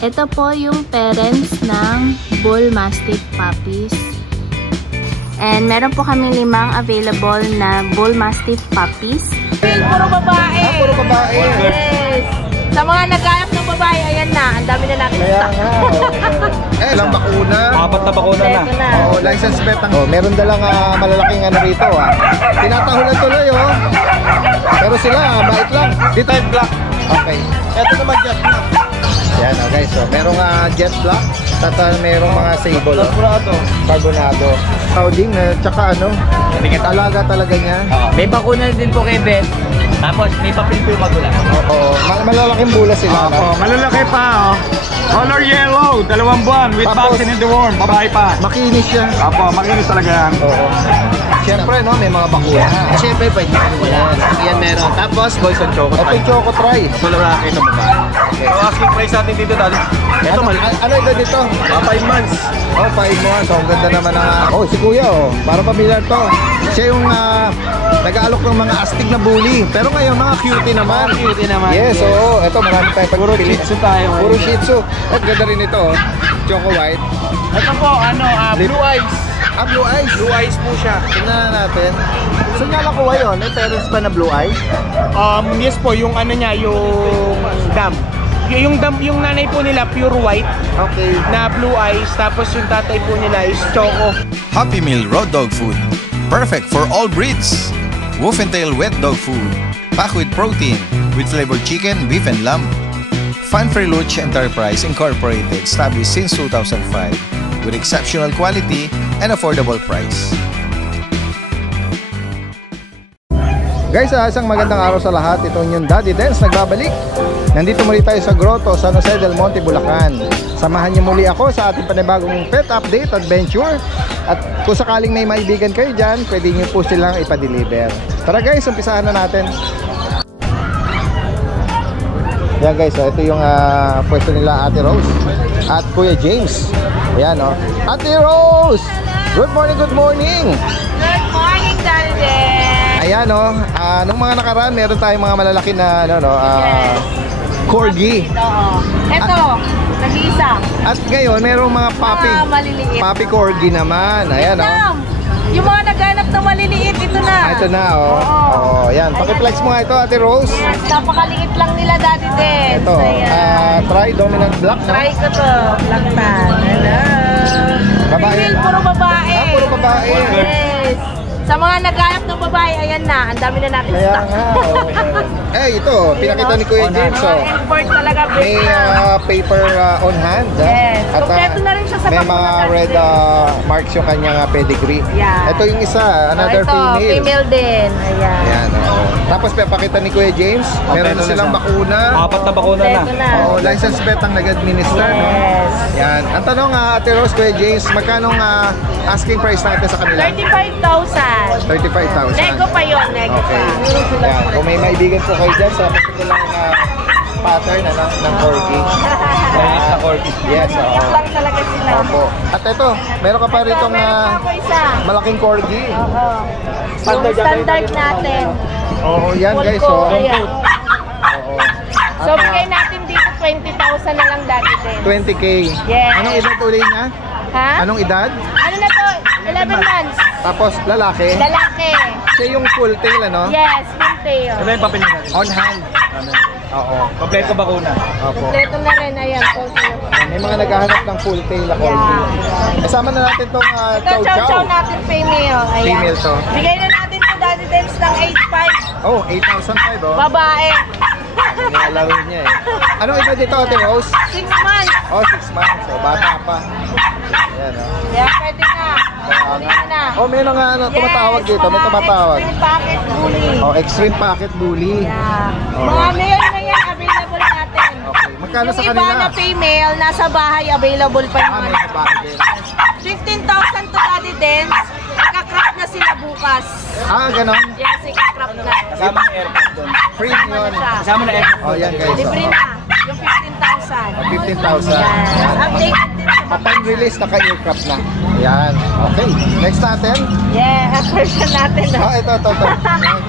Ito po yung parents ng Bull Mastiff Puppies. And meron po kami 5 available na Bull Mastiff Puppies. Puro babae. Puro babae. Yes. Sa mga naghahanap ng babae, ayan na. Ang dami na natin. Kaya nga. Ilang bakuna. 4 na bakuna na. Oo, license plate ang... meron dalang malalaking ano rito tinatahulan tuloy Pero sila, bait lang. Detailed black. Okay. Ito naman jet black. Yan guys, so merong jet black. At merong mga sable. Carbonado. Clouding, tsaka alaga talaga niya. May bakuna din po kay Beth. Tapos may papel po yung magulang. Oo, malalaking bula sila. Malalaki pa Color yellow, 2 buwan with vaccine in the worm. Babae pa. Makinis siya. Apo, makinis talaga yan. Oo. Siyempre, may mga bakuna. Siyempre, pwede wala. Yan meron. Tapos, boys and choco Ito yung choco try. Ito lalaki, ito babae. So, asking price natin dito dali. Ito, ano ito dito? 5 months. 5 months. Ang ganda naman si Kuya para pamilyar to. Siya yung nag-aalok ng mga astig na bully. Pero ngayon, mga cutie naman. Yes, oo. Ito, marami tayo pagpili. Puro Shih Tzu tayo. Puro Shih Tzu. At ganda rin ito, Choco White. Ito po, blue eyes. Blue eyes. Blue eyes po siya. Tingnan na natin. Saan nga nakuha yun? May parents pa na blue eyes? Yes po, yung yung dam. Yung nanay po nila pure white. Okay. Na blue eyes, tapos yung tatay po nila is choco. Happy Meal Raw Dog Food. Perfect for all breeds. Wolf and Tail Wet Dog Food. Packed with protein, with flavored chicken, beef and lamb. Fun Freluche Enterprise Incorporated, established since 2005, with exceptional quality and affordable price. Guys, isang magandang araw sa lahat. Itong yung Daddy Dance nagbabalik. Nandito muli tayo sa Grotto, San Jose del Monte, Bulacan. Samahan niyo muli ako sa ating panibagong pet update adventure. At kung sakaling may maibigan kayo dyan, pwede niyo po silang ipa-deliver. Tara guys, umpisahan na natin. Yan guys, ito yung pwesto nila Ate Rose at Kuya James. Ayan Ate Rose! Good morning, good morning! Good morning, Daddy. Ayan nung mga nakaraan, meron tayong mga malalaki na corgi. Ito, nag-iisa. At ngayon, merong mga maliliit. puppy corgi naman. Ayan Yung mga naghanap ng maliliit, ito na. Ito na Ayan, paki-flex mo nga ito, Ate Rose. Yes, napakaliit lang nila, Daddy Dance. Ito, try dominant black. Try ko to, black tan. Hello. Babae. Female, puro babae. Puro babae. Yes. Sa mga naghanap ng babae, ayan na. Ang dami na natin Kaya stock. ito, pinakita ni Kuya James. Import talaga. May paper on hand. Yes. At Kompleto na rin siya sa may bakuna, mga Daddy red Dance. marks yung kanyang pedigree. Yeah. Ito yung isa, another ito, female. female din. Ayan. Ayan, Tapos papakita ni Kuya James, meron na silang bakuna. 4 na bakuna na. Kompleto na. License plate ang nag-administer. Yes. Yan. Ang tanong Ate Rose, Kuya James, magkano asking price natin sa kanila? 35,000. 35,000. Nego pa yun, nego Okay. pa. Yan. Kung may maibigan po kayo dyan sa particular pattern ng corgi. Maliit na corgi. Yes, Iyak lang talaga sila. Opo. At ito, meron ka pa rito Meron pa ako isa. malaking corgi. Oo. Yung standard natin. Oo, yan Full guys. coat, ayan. Oo. So, bigay natin dito 20,000 na lang dati din. 20K. Yes. Anong edad ulit niya? Ha? Anong edad? Ano na to? 11 months. Tapos lalaki. Lalaki. Siya yung full tail, Yes, full tail. Ito yung papel natin. On hand. Oo. Kompleto bakuna. Opo. Kompleto na rin. Ayan, full tail. May mga naghahanap ng full tail na corgi. Kasama na natin tong Ito, chow-chow natin female. Ayan. Female to. Bigay na natin to Daddy Dance ng 8,500. Oh, 8,500 Babae. Nilalaro niya Anong edad dito, Ate Rose? 6 months. Oh, 6 months. So, bata pa. Ayan, Yeah, pwede na. Pwede na. Oh, may tumatawag dito. May tumatawag. Extreme packet bully. Oh, extreme packet bully. Yeah. Oh. Mga male na yan, available natin. Okay. Magkano Yung sa iba kanila? na female, nasa bahay, available pa yung May babae din. 15,000 to Daddy Dance. Ika-crop na sila bukas. Ganon. Yes, ika-crop na. Kasama na airport doon. Free yun. Kasama na airport. Oh, yan guys. Libre na. Yung 15,000. 15,000. Yes. Updated din sa Upon release, naka-aircraft na. Yan. Okay. Next natin. Yeah, version natin. Oh, ito. Yung Sarap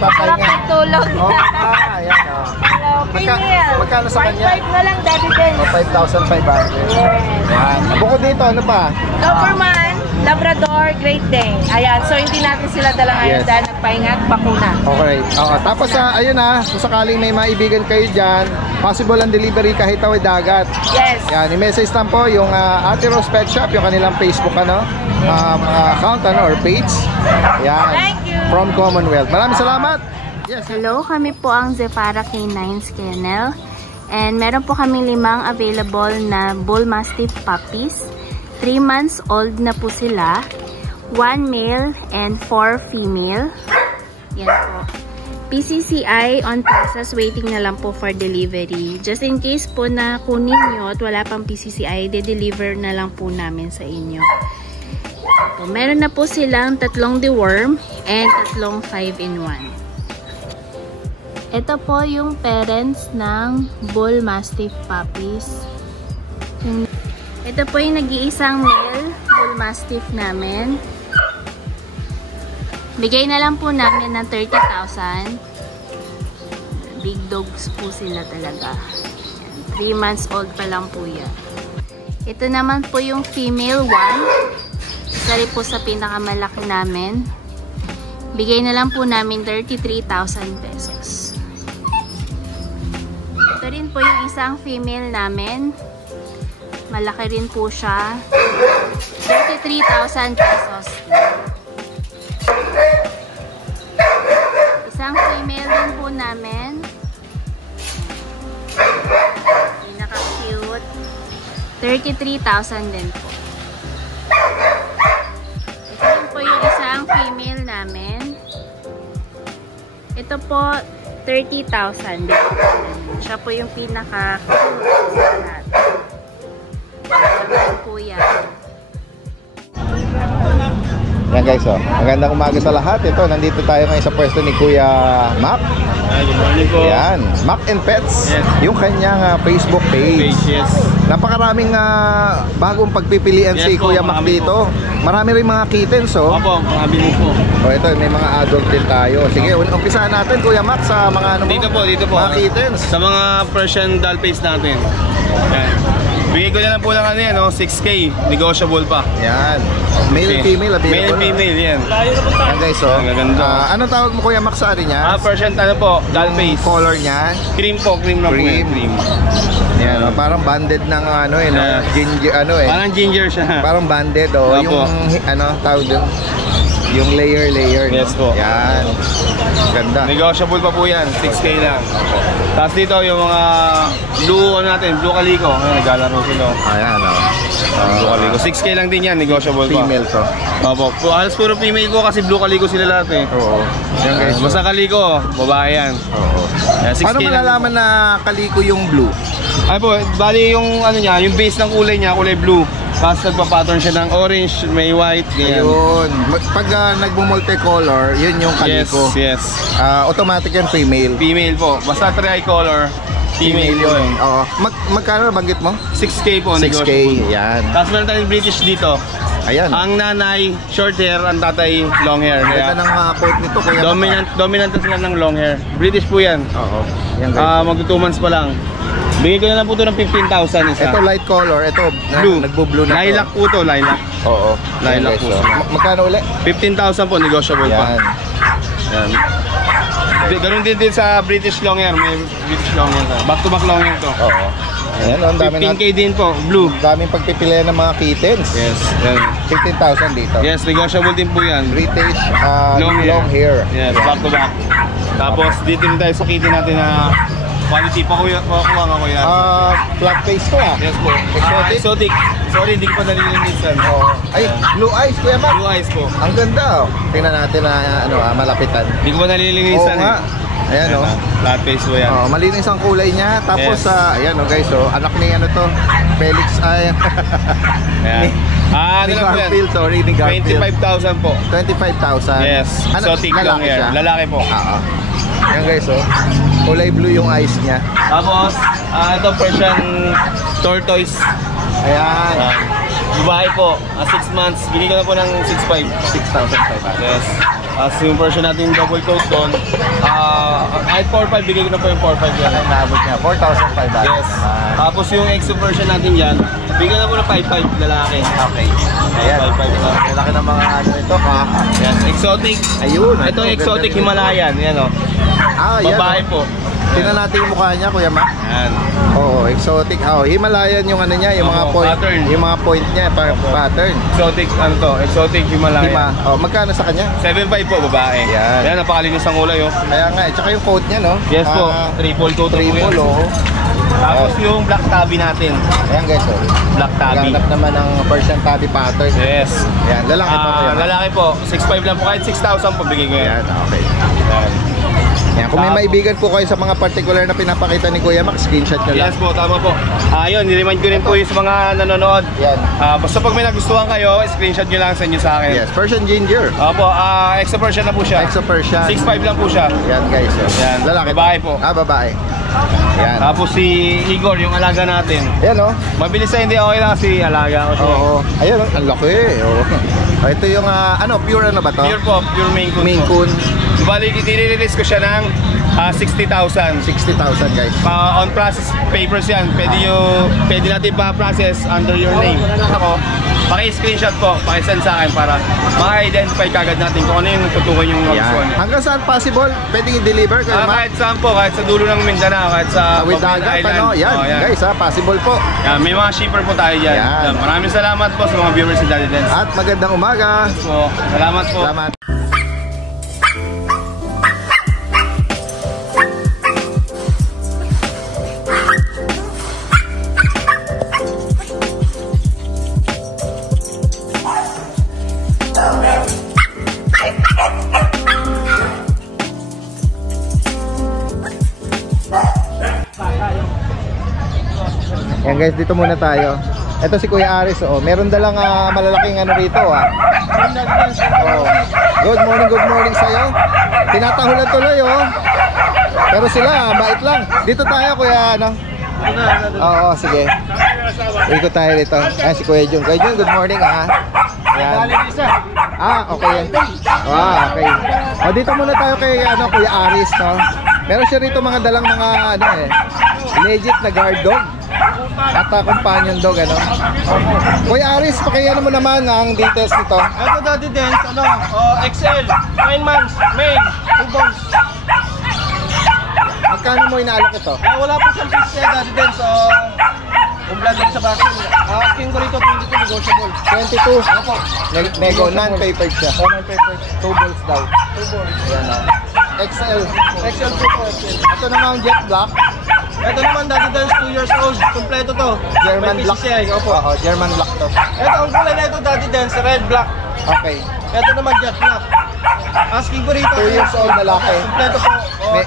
papahinga. ng tulog. Oh, ayan. Oh. Hello, Female. Magkano sa kanya? 5,500 na lang, Daddy Dens. O, 5,500. Yes. Yan. Bukod dito, ano pa? Doberman, Labrador, Great Dane. Ayan, so hindi natin sila dala ngayon Yes. dahil nagpahinga at bakuna. Okay. Oo. Tapos, ayun kung sakaling may maibigan kayo dyan, possible ang delivery kahit tawid dagat. Yes. Yan, i-message lang po yung Ate Rose Pet Shop, yung kanilang Facebook account or page. Yan. Thank you. From Commonwealth. Maraming salamat. Yes. Hello, kami po ang Zepara Canines Kennel. And meron po kami 5 available na Bull Mastiff puppies. 3 months old na po sila. 1 male and 4 female. Yan po. PCCI on process, waiting na lang po for delivery. Just in case po na kunin nyo at wala pang PCCI, de-deliver na lang po namin sa inyo. So, meron na po silang 3 deworm and 3 5-in-1. Ito po yung parents ng Bull Mastiff puppies. Ito po yung nag-iisang male Bull Mastiff namin. Bigay na lang po namin ng 30,000. Big dogs po sila talaga. 3 months old pa lang po yan. Ito naman po yung female one. Isa rin po sa pinakamalaki namin. Bigay na lang po namin 33,000 pesos. Ito rin po yung isang female namin. Malaki rin po siya. 33,000 pesos. Isang female din po namin. Pinaka-cute. 33,000 din po. Ito rin po yung isang female namin. Ito po 30,000 din. Siya po yung pinaka-cute sa lahat. Ayan po yan. Yan guys, magandang umaga sa lahat. Ito, nandito tayo ngayon sa pwesto ni Kuya Mac. Good morning po. Yan, Mac and Pets. Yes. Yung kanyang Facebook page. Yes. Napakaraming bagong pagpipilian si Yes po, Kuya Mac marami dito. Marami rin mga kittens, Opo, marami mo po. Ito, may mga adult din tayo. Sige, umpisahan natin Kuya Mac sa mga Dito po. mga kittens. Sa mga Persian doll face natin. Yan. Bigay ko na lang po ng 6K. Negotiable pa. Yan. Male, Okay. female, available. Male, female, yan. Yan guys, Ang gaganda. anong tawag mo Kuya Mac sa ari niya? Persian po, doll face. Color niya? Cream po, cream na po yan. Cream. Yan, parang banded ng Yes. ginger, Parang ginger siya. parang banded, Opo. yung tawag dun? Yung layer, no? Yes po. Yan. Ganda. Negotiable pa po yan, 6K lang. Tapos dito yung mga blue natin, blue calico. Naglalaro sila. Ayan, Blue calico. 6K lang din yan, negotiable pa. female to. Opo. Halos puro female ko kasi blue calico sila lahat eh. Oo. Yan guys. Basta calico, babae yan. Oo. Kaya 6K Paano lang. malalaman na kaliko yung blue? Ay po, bali yung niya, yung base ng kulay niya, kulay blue. Tapos nagpa-pattern siya ng orange, may white, ganyan. Ayun. Pag nagmo-multicolor, yun yung kaliko. Yes. Automatic yan female. Female po. Basta tricolor, female yun. Oo. Magkano nabanggit mo? 6K po, 6K. negotiable. Yan. Tapos meron tayong British dito. Ayan. Ang nanay, short hair, ang tatay, long hair. Ganda Kaya ng coat nito, Kuya Mac. dominant sila ng long hair. British po yan. Oo. Yan guys. Magto 2 months pa lang. Bigay ko na lang po ito ng 15,000 isa. Ito light color, ito Blue. nagbo-blue na to. Lilac po to, lilac. Oo. Lilac Yan, po. guys, magkano ulit? 15,000 po, negotiable Yan. pa. Yan. Ganun din sa British long hair, may British long hair. Back to back long hair to. Oo. Ayan, ang dami 15K din po, blue. daming pagpipilian ng mga kittens. Yes. Yan. 15,000 dito. Yes, negotiable din po yan. British Long hair. hair. Yes, back to back. Tapos dito din tayo sa kitty natin na quality pa kuya kuya. Black face to Yes po. Exotic? Exotic. Sorry, hindi ko pa nalilinisan. Oo. Ay, blue eyes, Kuya Mac. Blue eyes po. Ang ganda, Tingnan natin na malapitan. Hindi ko pa nalilinisan. Oo nga. Ayan, Flat face po yan. malinis ang kulay niya. Tapos, Yes. ayan, guys, anak ni to, Felix, Ayan. Ano ni lang po yan? Garfield, sorry, ni Garfield. 25,000 po. 25,000. Yes. Exotic long hair. siya? Lalaki po. Ayan guys, kulay blue yung eyes niya. Tapos, ito Persian tortoise. Ayan. Babae po, 6 months. Bili ko na po ng 6,500. 6,500. Yes. Tapos yung version natin double coat doon, kahit 4.5, bigay ko na po yung 4.5 yan. Ay, naabot niya. 4,500. Yes. Tapos yung extra version natin yan, bigyan na po na 5.5 lalaki. Okay. Ayan. 5.5 na. Malaki ng mga ano ito, Yan, exotic. Ayun. Ito yung exotic Himalayan. Yan o. Yan. Babae po. Tingnan natin yung mukha niya, Kuya Mac. Yan. Oo, exotic. Himalayan yung ano niya, yung mga point. Pattern. Yung mga point niya, pattern. Exotic, ano to? Exotic Himalayan. Magkano sa kanya? 7.5 po, babae. Yan. Yan, napakalinis ang kulay oh. Kaya nga, tsaka yung coat niya, no? Yes po, triple coat. Triple, oh. Tapos yung black tabby natin. Ayan guys, oh. Black tabby. Ganap naman ng Persian tabby pattern. Yes. Yan, lalaki pa ko yan. Lalaki po, 6.5 lang po, kahit 6,000 po bigay ko yan. Yan, okay. Yan. Yan, kung may maibigan po kayo sa mga particular na pinapakita ni Kuya Mac, screenshot nyo lang. Yes po, tama po. Ayun, niremind ko rin po yung sa mga nanonood. Yan. Basta pag may nagustuhan kayo, screenshot nyo lang, send nyo sa akin. Yes, Persian Ginger. Opo, extra Persian na po siya. Exo Persian. 6.5 lang po siya. Yan guys. Oh. Yan, Lalaki. babae po. Babae. Yan. Tapos si Igor, yung alaga natin. Yan, oh. Mabilis na hindi, okay lang si alaga ko siya. Oo. Ayun, ang laki. Oh. Ito yung, pure ano ba to? Pure po, pure Maine Coon. Maine Coon. Bali, i-release ko siya ng 60,000. 60,000 guys. On process papers yan. Pwede natin pa-process under your name. Ako, paki-screenshot po, paki-send sa akin para maka-identify kagad natin kung ano yung tutukoy yung gusto niya. Hanggang saan possible? Pwedeng i-deliver kayo, Kahit saan po, kahit sa dulo ng Mindanao, kahit sa with Bawin dagat, Island. ano? Yan, guys, possible po. Yan, may mga shipper po tayo dyan. Yan. Maraming salamat po sa mga viewers ni Daddy Dance. At magandang umaga. So, salamat po. Salamat. Yan guys, dito muna tayo. Ito si Kuya Aris, oh. Meron dalang malalaking ano rito, Oh. Good morning sa'yo. Tinatahulan tuloy, oh. Pero sila, bait lang. Dito tayo, Kuya, ano? Oo, sige. Ikot tayo dito. Ayan si Kuya Jung. Kuya Jung, good morning, Yan. Okay. Okay. Dito muna tayo kay Kuya Aris, no? Meron siya rito mga dalang mga legit na guard dog at companion dog, ano? Kuya Aris, pakiano mo naman ang details nito. Ito Daddy Dance, XL, 9 months, male, 2 balls. Magkano mo inaalok ito? Wala po siyang piece Daddy Dance, kung vlog sa vaccine. Asking ko rito, 22 negotiable. 22? Opo. Nego, non-papered siya. Non-paper. 2 balls daw. 2 balls. Yan, XL. XL po po, XL. Ito naman jet black. Ito naman Daddy Dance, 2 years old. Kompleto to. German May black. PCCI, opo. Oo, German black to. Ito, ang kulay na ito Daddy Dance, red black. Okay. Ito naman jet black. Asking ko rito. 2 years old lalaki. Kompleto po,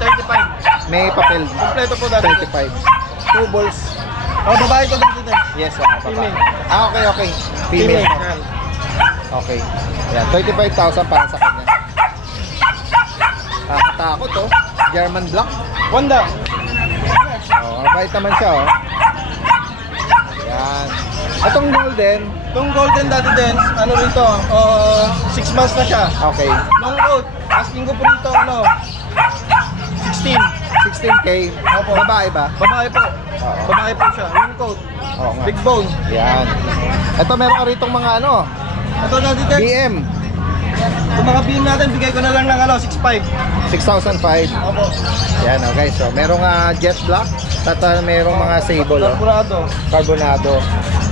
35. May papel. Kompleto po Daddy Dance. 35. 2 balls. Babae ko Daddy Dance. Yes, babae. Female. Okay. Female. Okay. Yan, 35,000 para sa kanya. Takot, oh. German black. Wanda. Mabait naman siya, oh. Yan. Itong golden. Itong golden Daddy Dance, ano rito, 6 months na siya. Okay. Long coat, asking ko po rito, 16. 16K. Opo. Babae ba? Babae po. Babae po siya. Long coat. Oo nga. Big bone. Yan. Ito meron ka ritong mga Ito Daddy Dance. BM. Kung mga BM natin, bigay ko na lang ng 6.5. 6,005. Opo. Yan, okay. So, merong jet black at merong mga sable, oh. Carburado. Carbonado.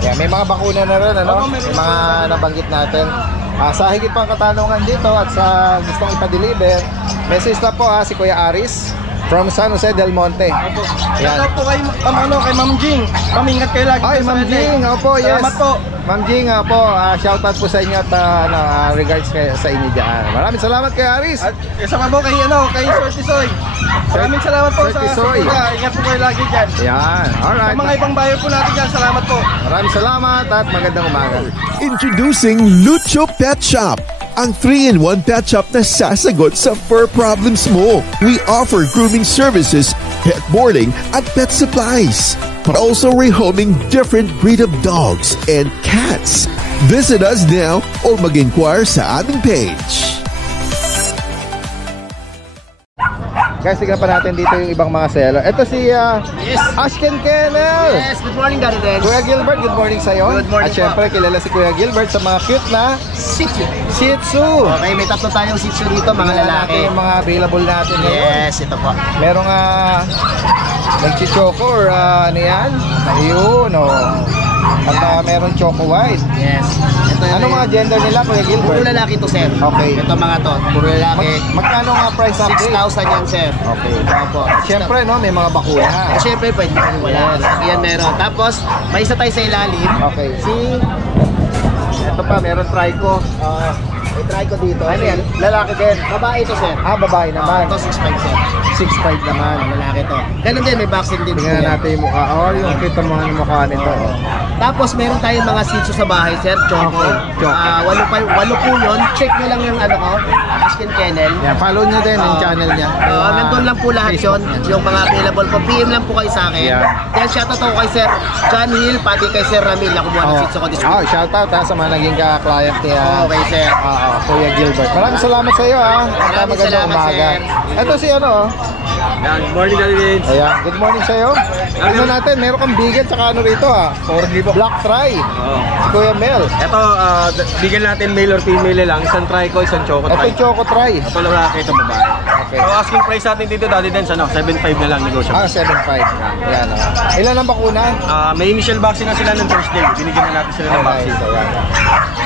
Yan, may mga bakuna na rin, ano? Oo, meron May mga nabanggit natin. Sa higit pang katanungan dito at sa gustong ipa-deliver, message na po si Kuya Aris from San Jose del Monte. Opo. Yan. Ito po kay, kay Ma'am Jing. Ma'am, ingat kayo lagi. Ay, Ma'am Jing, opo, yes. Salamat po. Ma'am Jing, po, shoutout po sa inyo at regards sa inyo dyan. Maraming salamat kay Aris. At kasama po kay, kay Sir Tisoy. Maraming salamat po Sir sa Tisoy. suporta. Ingat po kayo lagi dyan. Yan, alright. Sa mga ibang buyer po natin dyan, salamat po. Maraming salamat at magandang umaga. Introducing Lucho Pet Shop, ang 3-in-1 pet shop na sasagot sa fur problems mo. We offer grooming services, pet boarding, at pet supplies, but also rehoming different breed of dogs and cats. Visit us now or mag-inquire sa aming page. Guys, tignan pa natin dito yung ibang mga seller. Ito si Ashken Kennel. Yes, good morning, Daddy Dance. Kuya Gilbert, good morning sa'yo. Good morning At syempre, kilala si Kuya Gilbert sa mga cute na Shih Tzu. Okay, may tatlo tayong Shih Tzu dito, mga lalaki. Ito yung mga available natin ngayon. Yes, ito po. Merong nagchichoco or ano yan? Ayun, At meron choco white. Yes. Ito Ano mga gender nila, Kuya Gilbert? Puro lalaki to, sir. Okay. Ito mga to, puro lalaki. Magkano nga price update? 6,000 yan, sir. Okay. Opo. Siyempre, no, may mga bakuna. Siyempre, pwede mo wala. Yan meron. Tapos, may isa tayo sa ilalim. Okay. Ito pa, meron trico. May try ko dito. Ano yan? Lalaki din. Babae ito, sir. Babae naman. Ito 6'5", sir. 6'5 naman. Lalaki to. Ganun din, may vaccine din. Tingnan natin yung mukha. Yung kita mo ng mukha nito. Tapos meron tayong mga Shih Tzu sa bahay, sir. Choco. Okay. Walo po yun. Check nyo lang yung Ashken Kennel. Yan, follow nyo din yung channel niya. Nandun lang po lahat yun. Yung mga available po. PM lang po kayo sa akin. Yeah. Then shoutout ako kay Sir John Hill, pati kay Sir Ramil na kumuha ng Shih Tzu ko this week. Shoutout sa mga naging ka-client niya. Okay, sir. Kuya Gilbert. Maraming salamat sa iyo Maraming magandang salamat, umaga. sir. Ito si Good morning, Daddy Dance. Ayan, good morning sa iyo. Tignan natin, meron kang bigel tsaka rito Black Tri. Si Kuya Mel. Ito, bigyan natin male or female lang. Isang trico, isang choco Ito try. yung Choco Tri. Ito lalaki, ito babae. Okay. So asking price natin dito, Daddy Dance, 7.5 na lang negotiable. 7.5. Ayan. Ilan ang bakuna? May initial vaccine na sila ng Thursday. Binigyan na natin sila ng vaccine. Ayan.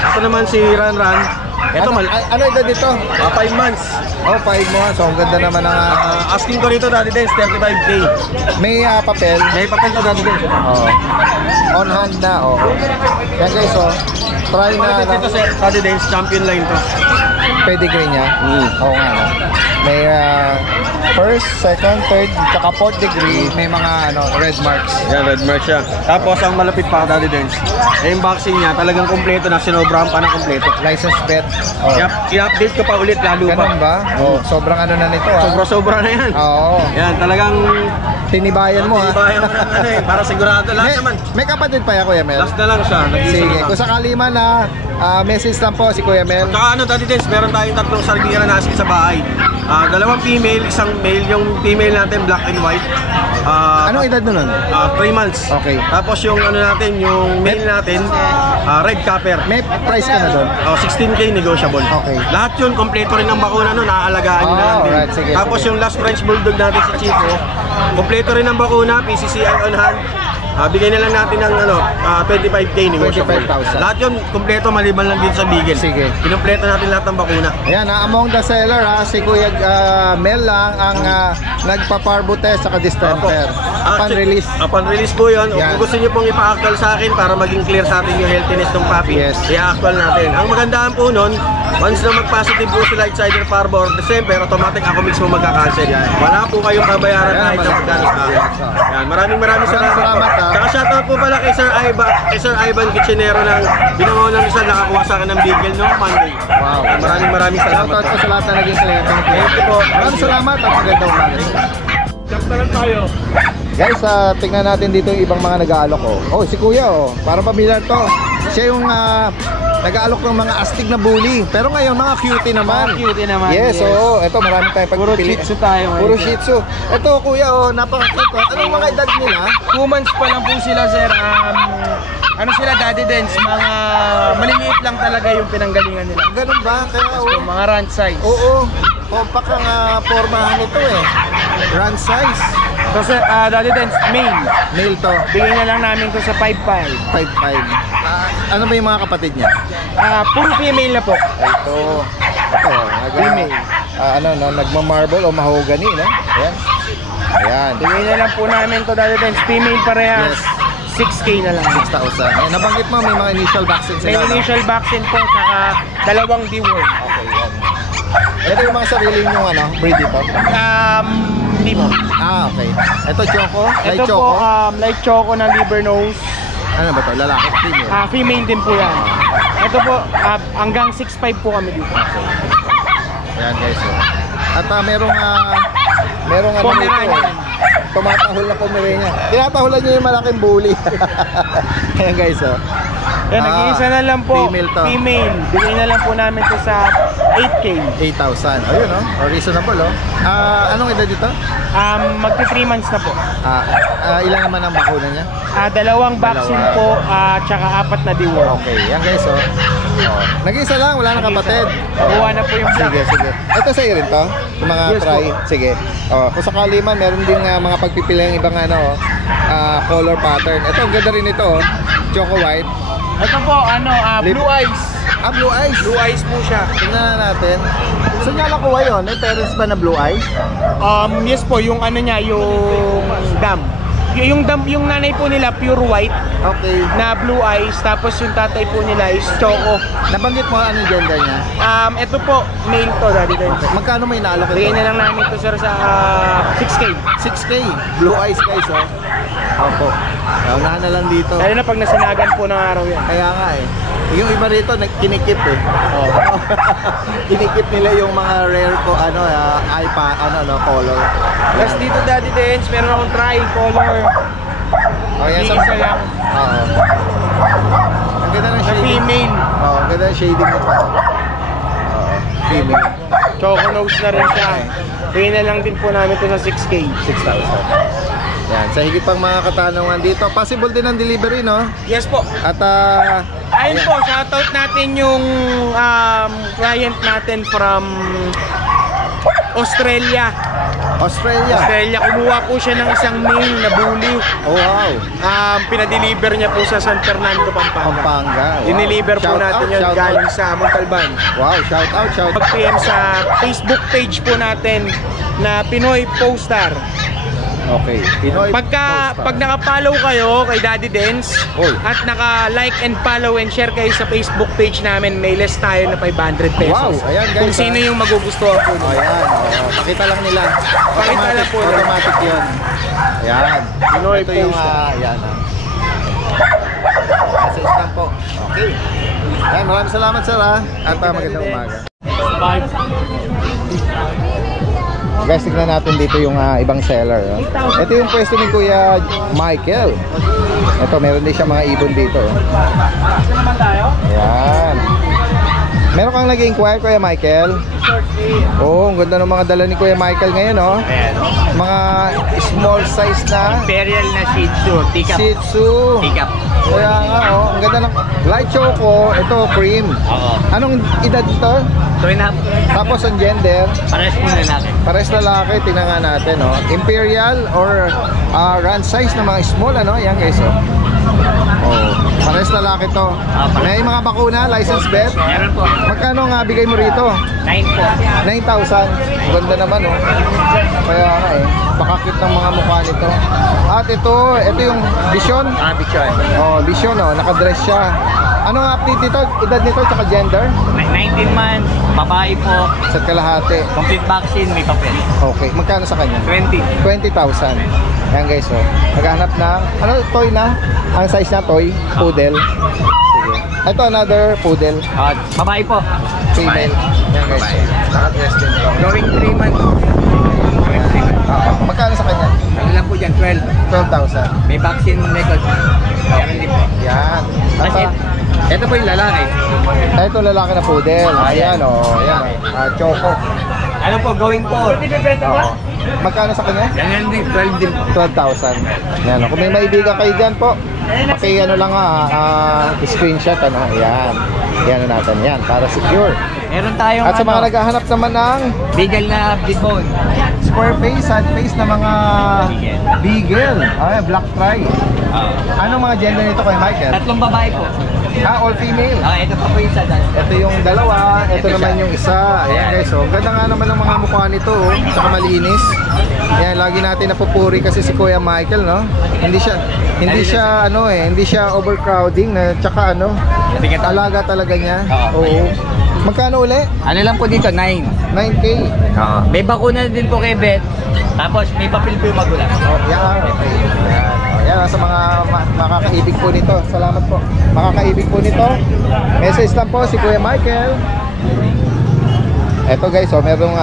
Ito naman si Ran. Ito ano edad dito? 5 months. 5 months. So, ang ganda naman ng... Asking ko rito, Daddy Dance, 35K. may papel. May papel to, Daddy Dance. On hand na. Yan guys, try na. Ito si Daddy Dance, champion line to. Pedigree niya. Oo nga. May first, second, third, tsaka fourth degree. May mga red marks. Yan, red mark siya. Tapos ang malapit pa, Daddy Dance, yung vaccine niya, talagang kompleto na, sinobrahan pa ng kompleto. License bet. I-update ko pa ulit, lalo pa. Ganun ba? Sobrang na nito Sobra-sobra na yan. Oo. Yan, talagang tinibayan mo tinibayan mo na para sigurado lahat naman. May kapatid pa yan, Kuya Mel? Last na lang siya. Sige, kung sakali man message lang po si Kuya Mel. Tsaka Daddy Dance, meron tayong tatlong sargira na husky sa bahay. Dalawang female, isang male. Yung female natin, black and white. Anong edad nun? 3 months. Okay. Tapos yung natin, yung male natin, red copper. May price ka na doon? 16K negotiable. Okay. Lahat yun, kompleto rin ng bakuna nun, naaalagaan nyo na lang din. Alright, sige, Tapos sige. yung last French Bulldog natin si Chico, kompleto rin ng bakuna, PCCI on hand. Bigay na lang natin ng 25K negotiable. 25,000. Lahat yun, kompleto maliban lang dito sa Beagle. Sige. Kinumpleto natin lahat ng bakuna. Ayan, among the seller si Kuya Mel lang ang nagpa-parvo test sa distemper. Upon release. Upon release po yun. Yan. Kung gusto nyo pong ipa-actual sa akin para maging clear sa atin yung healthiness ng puppy, Yes. i-actual natin. Ang magandaan po nun, once na mag-positive po sila either Parvo or December, automatic ako mismo magka-cancel. Wala po kayong babayaran kahit na magkano sa akin. Yan, maraming salamat. Saka shoutout po pala kay Sir Ivan Kitchenero ng binangonan niya nakakuha sa akin ng Beagle noong Monday. Wow. Maraming salamat. Shoutout po sa lahat na naging kliyente. Thank you po. Maraming salamat at magandang umaga. tayo. Guys, tingnan natin dito yung ibang mga nag-aalok. Si Kuya, para pamilyar to. Siya yung nag-aalok ng mga astig na bully. Pero ngayon, mga cutie naman. Cutie naman. Yes, ito marami tayong pagpipili. Puro Shih Tzu tayo. Puro Shih Tzu. Ito, Kuya, napaka-cute. Anong mga edad nila? 2 months pa lang po sila, sir. Sila, Daddy Dance, mga maliliit lang talaga yung pinanggalingan nila. Ganun ba? Kaya, Mga run size. Oo. Compact ang formahan nito Run size. So, sir, Daddy Dance, Male to. bigyan na lang namin to sa 5'5". 5'5". Ano ba yung mga kapatid niya? Puro female na po. Ito, Female. nagma-marble o mahogany, no? Ayan. Bigyan na lang po namin to, Daddy Dance. Female parehas. Yes. 6K na lang. 6,000. Nabanggit mo, may mga initial vaccine May sila. initial vaccine po, saka 2 D-word. Okay, yan. Ito yung mga sarili yung breed dito? Hindi po. Okay. Ito Choco? Light Ito Choco? po, light choco na liver nose. Ano ba to? Lalaki? Female? Female din po yan. Ito po, hanggang 6'5 po kami dito. Ayan guys. At merong Pomeranian. tumatahol na Pomeranian. Tinatahulan niya yung malaking bully. Ayan guys. Yan, nag-iisa na lang po. Female to. Female. Bigay na lang po namin to sa 8K. 8,000. Ayun, no? O, reasonable, oh. Anong edad dito? Magti 3 months na po. Ilan naman ang bakuna niya? 2 vaccine po, tsaka 4 na deworm. Okay, yan guys, oh. Nag-isa lang, wala nang kapatid. Kuha na po yung black. Sige. Ito sa'yo rin to? Yung mga Yes, try? po. Sige. Kung sakali man, meron din mga pagpipili ng ibang color pattern. Ito, ang ganda rin ito, oh. Choco white. Ito po, blue eyes. Blue eyes. Blue eyes po siya. Tingnan na natin. So nga nakuha yun? May parents ba na blue eyes? Yes po, yung niya, yung dam. Yung nanay po nila pure white Okay. na blue eyes, tapos yung tatay po nila is choco. Nabanggit mo anong gender niya? Ito po, male to, Daddy Dens. Magkano may naalok Bigay ito? na lang namin to sir sa 6K. 6K. Blue eyes guys, oh. Opo. Unahan na lang dito. Lalo na pag nasinagan po ng araw yan. Kaya nga eh. Yung iba rito kinikip eh. Oh. Kinikip nila yung mga rare ko color. Tapos dito Daddy Dens, meron akong tri-color. Yan Isa lang. Oo. Ang ganda ng Na shading. female. Oo, ang ganda ng shading nito. Oo, female. Choco nose na rin siya. Bigay na lang din po namin to sa 6K. 6,000. Yan, sa higit pang mga katanungan dito, possible din ang delivery, no? Yes po. At Ayun po, shoutout natin yung client natin from Australia. Australia. Kumuha po siya ng isang male na bully. Oh, wow. Pinadeliver niya po sa San Fernando, Pampanga. Wow. Dineliver po Shout natin out, yun shout galing out. sa Montalban. Wow, shout out. Mag-PM sa Facebook page po natin na Pinoy Postar. Okay. Pinoy Pag naka-follow kayo kay Daddy Dens Oy. at naka-like and follow and share kayo sa Facebook page namin, may less tayo na 500 pesos. Wow, ayan, guys, Kung sino yung magugustuhan po nila. Ayan, pakita lang nila. Pakita lang po. Automatic yun. Ayan. Pinoy Ito yung, Postar. ayan. Nasa isang po. Okay. Ayan, maraming salamat sir ha. At magandang umaga. Guys, tignan natin dito yung ibang seller. Ito yung pwesto ni Kuya Michael. Ito, meron din siya mga ibon dito. Ayan. Meron kang nag-inquire, Kuya Michael? Oo, ang ganda ng mga dala ni Kuya Michael ngayon, oh. Mga small size na Imperial na Shih Tzu, teacup. Shih Tzu. Teacup. Kaya nga, oh, ang ganda ng light choco. Ito, cream. Oo. Anong edad ito? 2.5. Tapos ang gender? Pares po lalaki. Pares lalaki, tingnan nga natin, oh. Imperial or run size na mga small, ano? Yan guys, oh. Oh, pares lalaki to. May mga bakuna, license bet. Meron po. Magkano nga bigay mo rito? 9 po. 9,000. Ganda naman, oh. Kaya nga eh, pakakit ng mga mukha nito. At ito yung Vision. Bichon. Oh, Vision, oh, nakadress siya. Anong update nito? Edad nito tsaka gender? 19 months, babae po. Sa kalahati. Complete vaccine, may papel. Okay, magkano sa kanya? 20. 20,000. Ayan guys, oh. Naghahanap ng, toy na? Ang size na toy? Poodle. Sige. Ito, another poodle. Babae po. Female. Ayan guys. Nakadress din ito. Going 3 months. Magkano sa kanya? Ano lang po dyan, 12. 12,000. May vaccine record. Meron din po. Yan. Kasi, ito po yung lalaki. Ito lalaki na poodle. Ayan, oh. Ayan, oh. Choco. Ano po, going po. Oo. Magkano sa kanya? Yan din, 12 din po. 12,000. Yan, oh. Kung may maibigan kayo dyan po, paki-ano lang screenshot, ano. Ayan. Yan na natin. Yan, para secure. Meron tayong At sa mga naghahanap naman ng Beagle na bone. square face, sad face na mga beagle. Ay, black tri. Anong mga gender nito kay Michael? Tatlong babae po. All female. Ito pa po yung isa dyan. Ito yung dalawa, ito Ito naman siya. yung isa. Ayan guys, oh. Ganda nga naman ng mga mukha nito, oh. Tsaka malinis. Ayan, lagi natin napupuri kasi si Kuya Michael, no? Hindi siya overcrowding na tsaka ano, alaga talaga niya. Oo. Magkano uli? Ano lang po dito, 9. 9K. May bakuna din po kay Beth. Tapos may papel po yung magulang. Oh, yan. Okay. Yan, sa mga makakaibig po nito. Salamat po. Makakaibig po nito. Message lang po si Kuya Michael. Eto guys, merong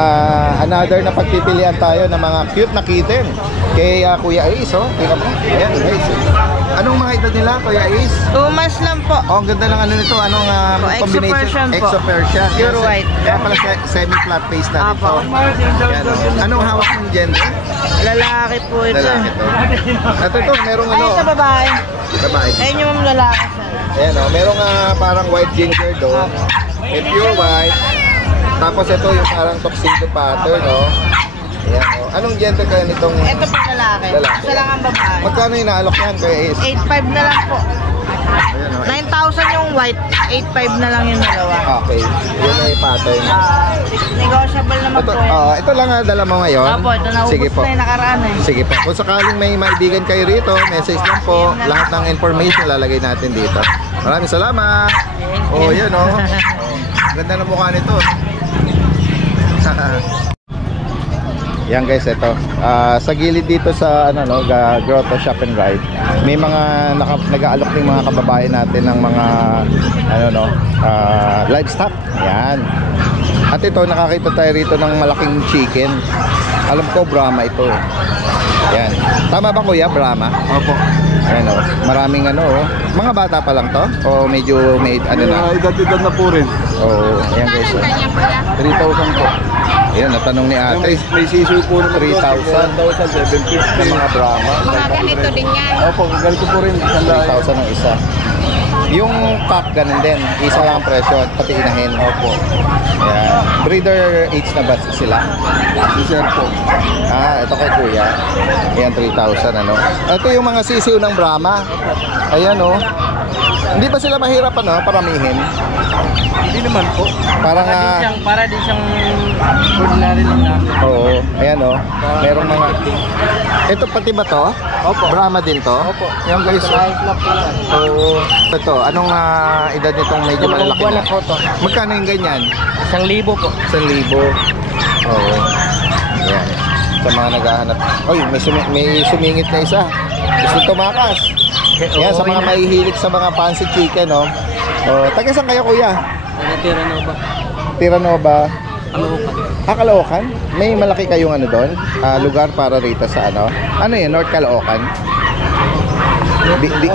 another na pagpipilian tayo ng mga cute na kitten kay Kuya Ace, oh. Tingnan mo. Ayan guys. Anong mga edad nila, Kuya Ace? 2 months lang po. Oh, ang ganda ng ano nito. Anong Exo-Persian po. Exo-Persian. Pure white. Kaya pala semi-flat face na ito. Apo. Yan, oh. Anong hawak ng gender? Lalaki po ito. Lalaki to. At ito, merong ano. Ay, sa babae. Babae. Ayun yung lalaki sa. Ayan o, merong parang white ginger doon. May pure white. Tapos ito yung parang tuxedo pattern, no? Ayan o. Anong gender kaya nitong... Ito po lalaki. Isa lang ang babae. Magkano yung naalok yan, Kuya Ace? 8.5 na lang po. Ayan o. 9,000 yung white. 8.5 na lang yung dalawa. Okay. Yun na yung pattern. Negotiable naman Ito, po yan. ito lang dala mo ngayon. Opo, ito Sige naubos po. na yung nakaraan eh. Sige po. Kung sakaling may maibigan kayo rito, message lang po. Lahat ng information lalagay natin dito. Maraming salamat. Oh, yun oh. Ganda ng mukha nito. Yan guys, ito. Sa gilid dito sa ano no, Grotto Shop and Ride, may mga nag-aalok ng mga kababayan natin ng mga ano no, livestock. Yan. At ito, nakakita tayo rito ng malaking chicken. Alam ko Brahma ito. Yan. Tama ba Kuya, Brahma? Opo. Ayan o. Maraming ano o. Mga bata pa lang to? O medyo may ano na? Edad-edad na po rin. Oo. Ayan guys. 3,000 po. Ayan, natanong ni ate. May sisyo po naman 3,000. 750 Ng mga Brahma. Mga ganito din yan. Opo, ganito po rin. 3,000 ang isa. Yung pack ganun din. Isa lang ang presyo at pati inahin. Opo. Ayan. Breeder age na ba sila? Sir po. Ito kay Kuya. Ayan, 3,000 ano. Ito yung mga sisiw ng Brahma. Ayan o. Hindi ba sila mahirap ano, paramihin? Hindi naman po. Parang Para din siyang ordinary lang na. oo, ayan o. Merong mga... Ito pati ba to? Opo. Brahma din to? Opo. Yung guys. Oo. Ito, anong edad nitong medyo malalaki Buwan na? na po to. Magkano yung ganyan? 1,000 po. 1,000. Oo. Ayan. Sa mga naghahanap. Oy, may sumingit na isa. Gusto tumakas. Yan, sa mga mahihilig sa mga fancy chicken, no? Oh, taga saan kayo, Kuya? Tiranova. Tiranova. Caloocan. Caloocan? May malaki kayong ano doon? Lugar para rito sa ano? Ano yan? North Caloocan?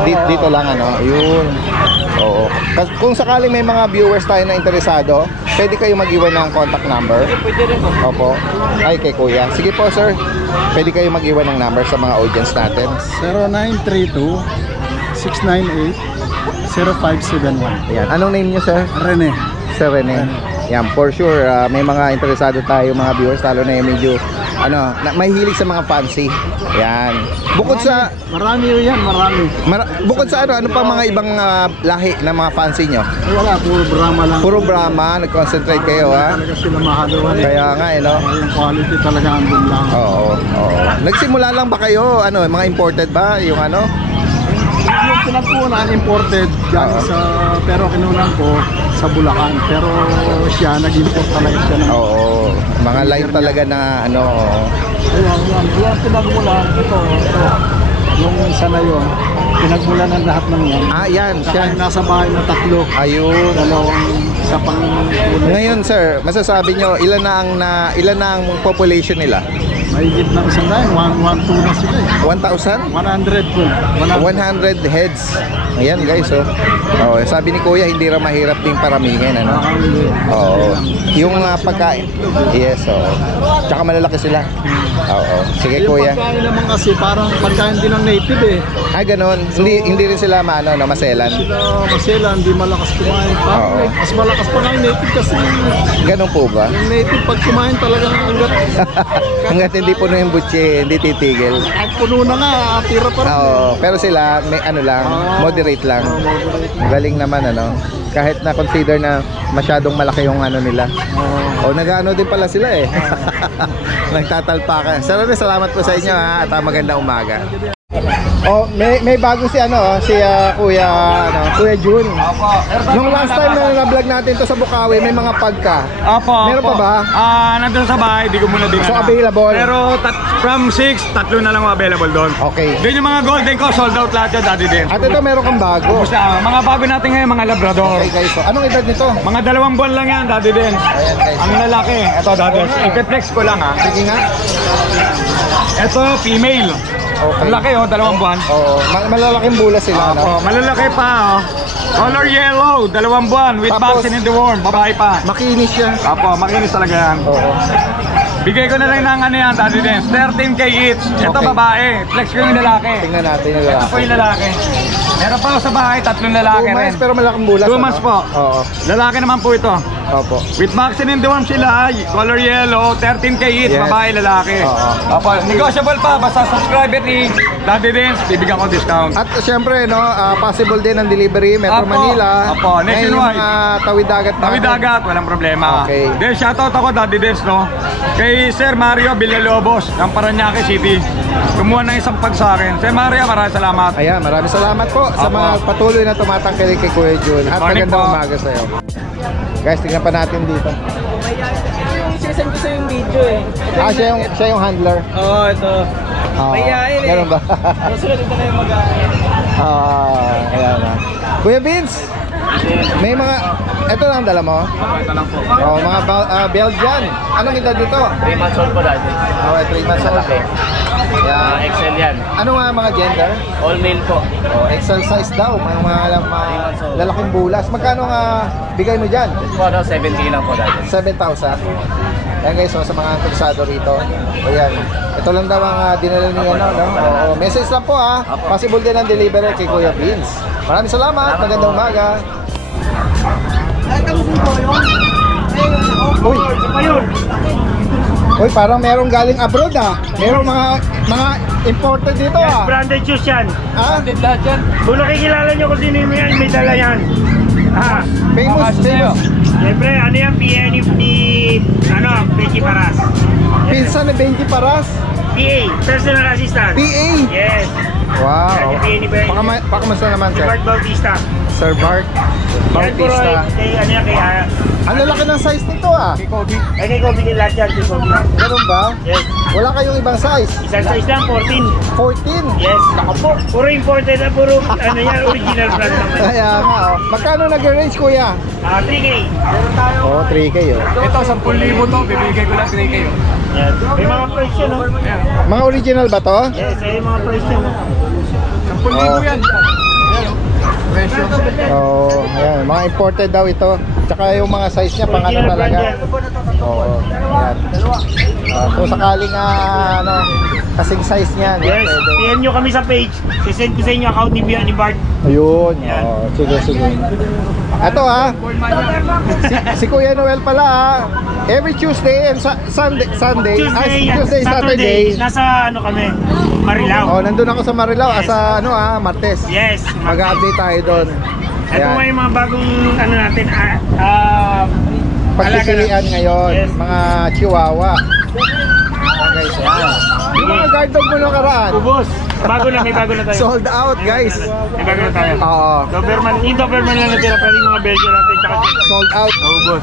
Dito lang ano? Yun. Oo. Kung sakaling may mga viewers tayo na interesado, pwede kayo mag-iwan ng contact number? Pwede rin po. Opo. Ay, kay Kuya. Sige po, sir. Pwede kayo mag-iwan ng number sa mga audience natin. 0932-698-0571. Ayan. Anong name niyo, sir? Rene. Sir Rene. Yan, for sure, may mga interesado tayo mga viewers, lalo na yung medyo ano, may hilig sa mga fancy. Yan. Bukod sa Marami yan, marami. bukod sa ano pa mga ibang lahi na mga fancy nyo? Wala, puro Brahma lang. Puro Brahma, nag-concentrate kayo ha. Talaga sila mahalawan. Kaya nga no. Yung quality talaga andun lang. Oo, oo. Nagsimula lang ba kayo ano, mga imported ba yung ano? Yung pinagpunan, imported galing sa, pero kinunan ko sa Bulacan. Pero siya, nag-import talaga siya ng... Oo, mga line talaga na ano. Yung pinagmulan, ito. Yung isa na yun, pinagmulan ng lahat ng yan. Yan, siya. Saka yung nasa bahay na 3. Ayun. Dalawang sa pang... Ngayon sir, masasabi nyo ilan na ang population nila? Mahigit ng isang dahil, 112 na sila eh. 1,000? 100 po. 100 heads. Ayan guys oh. Oh, sabi ni Kuya hindi ra mahirap ding paramihin ano. Oo. Yung pagkain. Yes oh. Tsaka malalaki sila. Oo. Sige Kuya. Yung pagkain naman kasi parang pagkain din ng native eh. Ganoon. Hindi rin sila maano no, maselan. Sila masela, hindi malakas kumain. Parang mas malakas pa ng native kasi. Ganun po ba? Yung native pag kumain talagang hanggat hindi puno yung butche, hindi titigil. At puno na nga, tira pa rin. Oo, pero sila may ano lang, moderate lang. Galing naman ano. Kahit na consider na masyadong malaki yung ano nila. Nag-ano din pala sila eh. Nagtatalpakan. Salamat po sa inyo ha, at magandang umaga. May bago si ano, si Kuya Jun. Nung last time na na-vlog natin to sa Bukawi, may mga pagka. Meron pa ba? Nandun sa bahay, di ko muna din So available. Pero from 6, 3 na lang available doon. Okay. Doon yung mga golden ko, sold out lahat yan, Daddy Dance. At ito meron kang bago. Basta, mga bago natin ngayon, mga Labrador. Okay guys, so anong edad nito? Mga 2 buwan lang yan, Daddy Dance. Ayan guys. Ang lalaki, ito Daddy Dance. Ipeflex ko lang ha. Sige nga. Ito, female. Okay. Ang laki 2 buwan. Oo, malalaking bula sila, no? Opo, malalaki pa Color yellow, 2 buwan with Tapos, vaccine in the worm, babae pa. Makinis siya. Opo, makinis talaga yan. Oo. Bigay ko na lang ng ano yan, Daddy Dance, 13K each. Ito Okay. babae, flex ko yung lalaki. Tingnan natin yung Ito lalaki. po yung lalaki. Meron pa ako sa bahay, 3 lalaki 2 rin. months pero malaking bulas. 2 months po. Oo. Lalaki naman po ito. Opo. With vaccine in the worm sila, color yellow, 13K each, Yes. babae, lalaki. Oo. Opo, negotiable pa, basta subscriber ni Daddy Dance, bibigyan ko discount. At syempre, no, possible din ang delivery Metro Opo. Manila. Opo, nationwide. Ngayon yung mga tawid dagat natin. Tawid dagat, walang problema. Okay. Then shoutout ako, Daddy Dance, no? Kay Sir Mario Villalobos ng Parañaque City. Kumuha ng isang pag sa akin. Sir Mario, maraming salamat. Ayan, maraming salamat po sa Opo. mga patuloy na tumatangkilik kay Kuya Jun. At Morning magandang po. umaga sa'yo. Guys, tingnan pa natin dito. Sisend ko sa yung video eh. Siya yung handler. Oo, ito. Mayayain eh. Ganun ba? Susunod ito na yung mag-aayat. Ayan na. Kuya Vince, may mga, ito lang dala mo? Ito lang po. Mga Belgian. Anong edad dito? 3 months old po dati. 3 months old. Yan. XL yan. Ano nga mga gender? All male po. XL size daw, mga lalaking bulas. Magkano nga bigay mo dyan? Po, 70 lang po dati. 7,000. Ayan guys, sa mga interesado rito. O yan. Ito lang daw ang dinala niyo, no? Message lang po Possible din ang delivery kay Kuya Vince. Maraming salamat. Magandang umaga. Uy! Uy, parang merong galing abroad Merong mga imported dito Branded shoes yan. Branded lahat yan. Kung nakikilala nyo kung sino yung may dala yan. Famous. Siyempre, ano yan, PNF ni, Becky Paras. Pinsan ni Benji Paras. PA, personal assistant. PA. Yes. Wow. Pakamusta naman, Si sir? Bart Bautista. Sir Bart Yan puro, Bautista. kay Ang lalaki ng size nito Kay Kobe din lahat yan, kay Kobe. Ganun ba? Yes. Wala kayong ibang size? Isang size lang, 14. 14? Yes. Puro imported na, puro, original brand naman. Kaya nga, Magkano nag-range, kuya? 3K. 3K, Ito, 10,000 to, bibigay ko lang 3K. Yan. May mga price yan, Mga original ba to? Yes, may mga price yan. 10,000 yan. Ayan, mga imported daw ito. Tsaka yung mga size niya, pang ano talaga. Ayan. Kung sakaling kasing size niya, Yes, pwede. PM nyo kami sa page. Sisend ko sa inyo account ni Bart. Ayun. Sige. Ito si Kuya Noel pala every Tuesday and Sunday, Tuesday, Saturday. Nasa kami, Marilao. Nandun ako sa Marilao, Yes. Martes. Yes. Mag-update tayo doon. Ito may mga bagong natin, pagpipilian ngayon, Yes. mga chihuahua. Guys, yung mga guard dog mo nung karaan. Ubos. May bago na tayo. Sold out, guys. May bago na tayo. Oo. Doberman lang natira, pero yung mga Belgian natin, tsaka Sold out. ubos.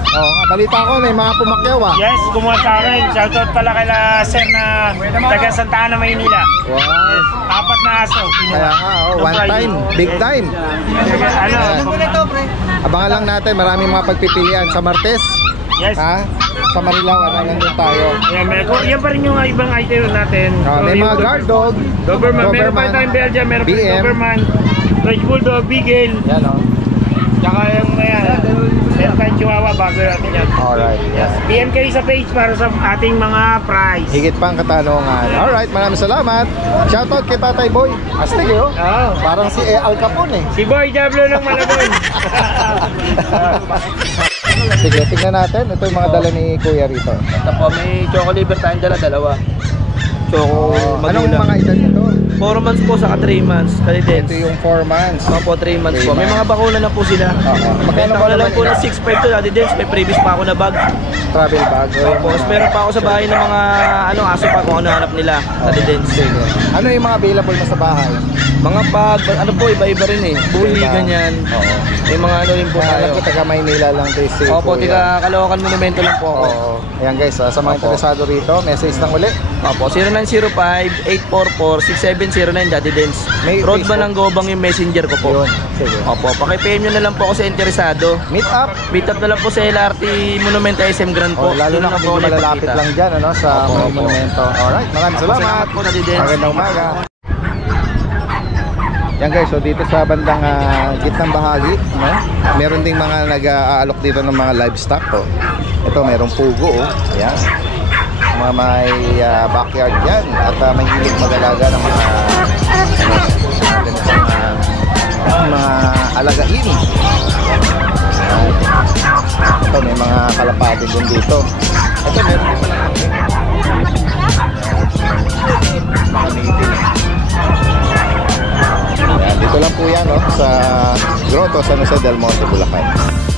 Balita ko, may mga pumakyaw Yes, kumuha sa akin. Shoutout pala kila Sir na taga Santa Ana, Maynila. Wow. Yes, 4 na aso. Kaya nga, one time, big time. Abangan lang natin, maraming mga pagpipilian sa Martes. Yes. Sa Marilao, nandun tayo. Yan pa rin yung ibang item natin. May mga guard dog, Doberman. Meron pa tayong Belgian, meron pa BM. tayong Doberman, French Bulldog, Beagle. Yan Tsaka yung meron tayong Chihuahua, bago natin yan. Alright. Yes. PM kayo sa page para sa ating mga prize. Higit pang katanungan. Alright, maraming salamat. Shoutout kay Tatay Boy. Astig Parang si Al Capone Si Boy Diablo ng Malabon. Sige, tingnan natin. Ito yung mga dala ni Kuya rito. Ito po, may choco liver tayong dalawa. Choco Anong mga edad nito? 4 months po, saka 3 months. Ito yung 4 months. Opo, 3 months po. May mga bakuna na po sila. Magkano Benta ko na lang po naman ng 6.5 to, Daddy Dance. May previous pa ako na bag. Travel bag. Opo, meron pa ako sa bahay ng mga aso pa kung ano hanap nila. Daddy Dance. Ano yung mga available mo sa bahay? Mga pag, iba-iba rin Bully, ganyan. May mga rin po tayo. Alam ko, taga Maynila lang tayo si Opo, Kuya. tiga Caloocan Monumento lang po ako. Ayan guys, sa mga interesado rito, message lang ulit. Opo, 0905-844-6709 Daddy Dance. Road ba ng Gobang yung messenger ko po? Yun, sige. Opo, paki-PM nyo na lang po ako sa interesado. Meet up. Meet up na lang po sa LRT Monumento SM Grand po. Lalo na kung hindi malalapit lang dyan sa Opo. Monumento. Alright, maraming salamat. Salamat po, Daddy Dance. Magandang umaga. Yan guys, so dito sa bandang gitnang bahagi, no? Meron ding mga nag-aalok dito ng mga livestock, oh. Ito, merong pugo, oh. Ayan. Mga may backyard yan. At may hilig mag-alaga ng mga alagain. Ito, may mga kalapati din dito. Ito, meron din pala mga native. Dito lang po yan, no? Sa Grotto San Jose del Monte, Bulacan.